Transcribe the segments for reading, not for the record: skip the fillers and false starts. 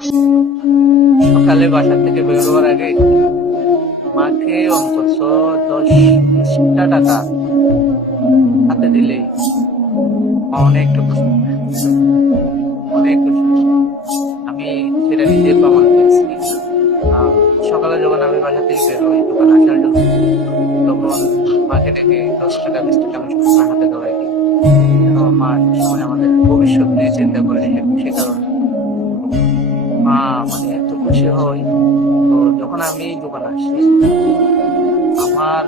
সকালে বাসা থেকে বের হওয়ার আগে মাকে অন্তত 10-20টা টাকা হাতে দিলেই মা অনেক খুশি, অনেক খুশি। আমি সেটা নিজে প্রমাণ পেয়েছি। সকালে যখন আমি বাসা থেকে বের হই দোকান আসার জন্য, তখন মাকে ডেকে 10 টাকা 20 টাকা আমি সবসময় হাতে ধরাই দিই, যেন মা সবসময় আমাদের ভবিষ্যৎ নিয়ে চিন্তা করে। সে কারণে মা মানে এত খুশি হয়। তো যখন আমি দোকানে আসি, আমার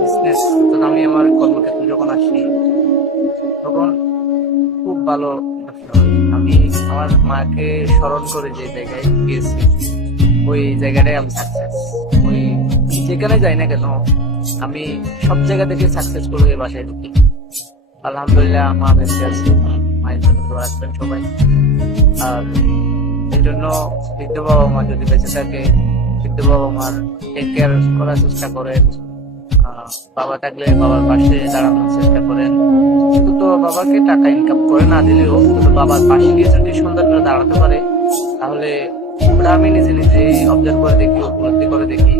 বিজনেস, আমি আমার কর্মক্ষেত্রে যখন আসি, তখন খুব ভালো feel হয়। আমি আমার মাকে স্মরণ করে যে জায়গায় গিয়েছি, ওই জায়গাটাই আমি সাকসেস। ওই যেখানে যাই না কেন, আমি সব জায়গা থেকে সাকসেসফুল হয়ে বাসায় ঢুকি। আলহামদুলিল্লাহ মা বেঁচে আছে, মায়ের জন্য দোয়া রাখবেন সবাই। আর এই জন্য বৃদ্ধ বাবা মা যদি বেঁচে থাকে, বৃদ্ধ বাবা মার টেক কেয়ার করার চেষ্টা করেন। বাবা থাকলে বাবার পাশে দাঁড়ানোর চেষ্টা করেন। কিন্তু তো বাবাকে টাকা ইনকাম করে না দিলেও কিন্তু বাবার পাশে গিয়ে যদি সুন্দর করে দাঁড়াতে পারে, তাহলে ওটা আমি নিজে নিজে অবজার্ভ করে দেখি, উপলব্ধি করে দেখি।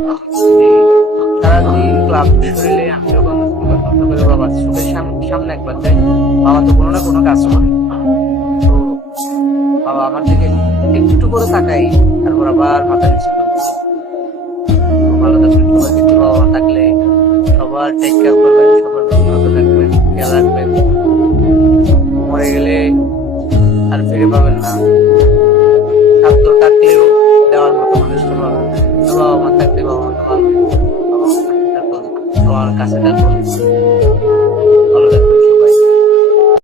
সারাদিন ক্লাব শরীরে আমি যখন বাবার চোখের সামনে একবার যাই, বাবা তো কোনো না কোনো কাজ করে। তো বাবা আমার দিকে একটু করে তাকাই, তারপর আবার মাথা নিচে করে। ভালো থাকবেন সবাই। কিন্তু বাবা মা থাকলে সবার টেক কেয়ার করবেন, সবার যত্ন রাখবেন, খেয়াল রাখবেন। মরে গেলে আর ফিরে পাবেন না। স্বার্থ থাকলেও দেওয়ার মতো মানুষটা পাবেন। বাবা মা থাকলে বাবা মা পাবেন, বাবা মা থাকলে তোমার কাছে থাকবে।